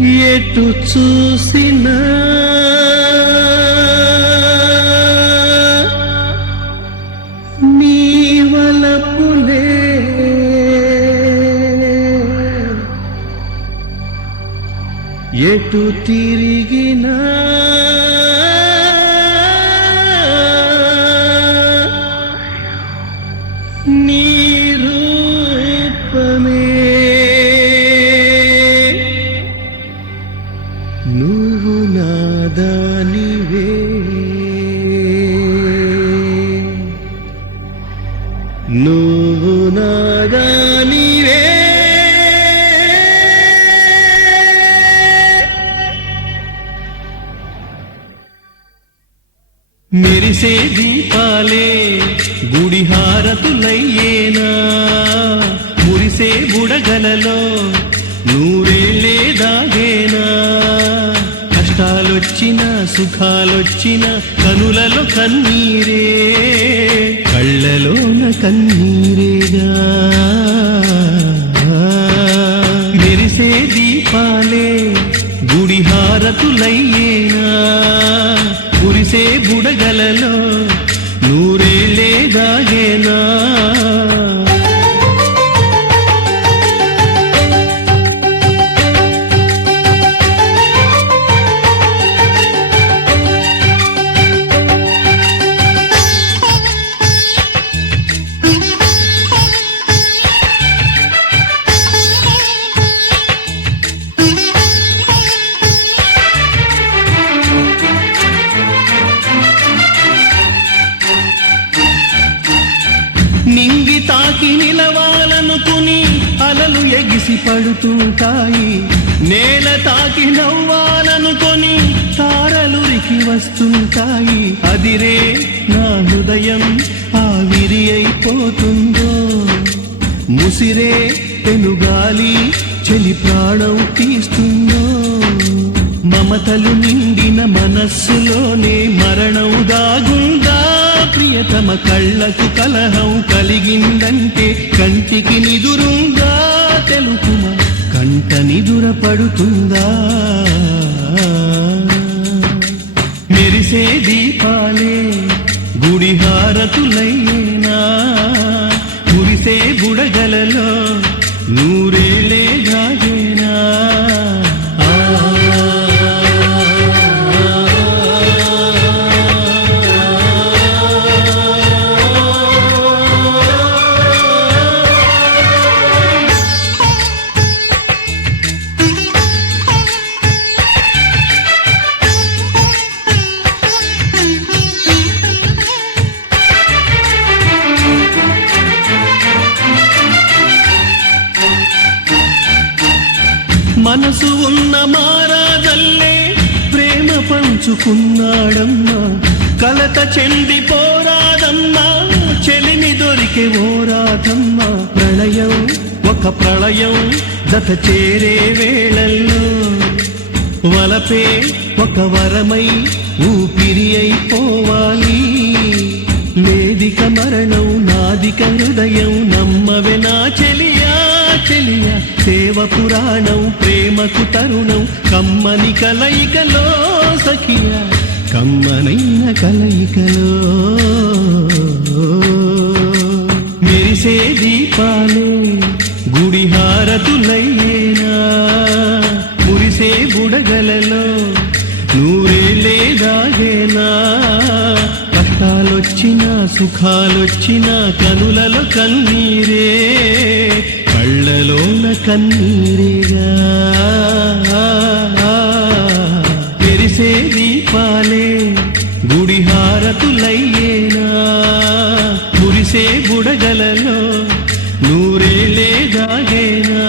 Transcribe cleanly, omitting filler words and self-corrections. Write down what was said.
ఎటు చూసినా నీ వలపులే ఎటు తిరిగినా నీ రూపమే నువ్వు నాదానివే నువ్వు నాదానివే మెరిసే దీపాలే గుడి హారతులయ్యేనా మురిసే బుడగలలో నూరేళ్ళే దాగేనా కష్టాలొచ్చినా సుఖాలొచ్చినా కనులలో కన్నీరే కళ్ళలోన కన్నీరేగా మెరిసే దీపాలే గుడి హారతులయ్యేనా కురిసే బుడగలలో నూరేళ్ళే దాగేనా నింగి తాకి నిలవాలనుకుని అలలు ఎగిసి పడుతుంటాయి నేల తాకి నవ్వాలనుకొని తారలురికి వస్తుంటాయి అదిరే నా హృదయం ఆవిరి అయిపోతుందో ముసిరే పెనుగాలి చెలి ప్రాణం తీస్తుందో మమతలు నిండిన మనస్సులోనే మరణం దాగుందా ప్రియతమ కళ్ళకు కలహం కలిగిందంటే కంటికి నిదురుందా తెలుపుమ కంట నిదుర పడుతుందా మెరిసే దీపాలే గుడి హారతులైనా కురిసే బుడగలలో నూరేళ్ళే దాగేనా మనసు ఉన్న మారాజల్లే ప్రేమ పంచుకున్నాడమ్మా కలత చెంది పోరాదమ్మా చెలిమి దొరికే ఓరాదమ్మా ప్రళయం ఒక ప్రళయం దత చేరే వేళల్లో వలపే ఒక వరమై ఊపిరి అయిపోవాలి లేదిక మరణం నాదిక హృదయం నమ్మవే నా చెలియా చెలియా సేవ పురాణం ప్రేమకు తరుణం కమ్మని కలయికలో సఖియా కమ్మనైన కలయికలో మెరిసే దీపాలే గుడి హారతులయ్యేనా మురిసే బుడగలలో నూరేళ్ళే దాగేనా కష్టాలొచ్చినా సుఖాలొచ్చినా కనులలో కన్నీరే కళ్ళలోన కన్నీరేగా మెరిసే దీపాలే గుడి హారతులయ్యేనా మురిసే బుడగలలో నూరేళ్ళే దాగేనా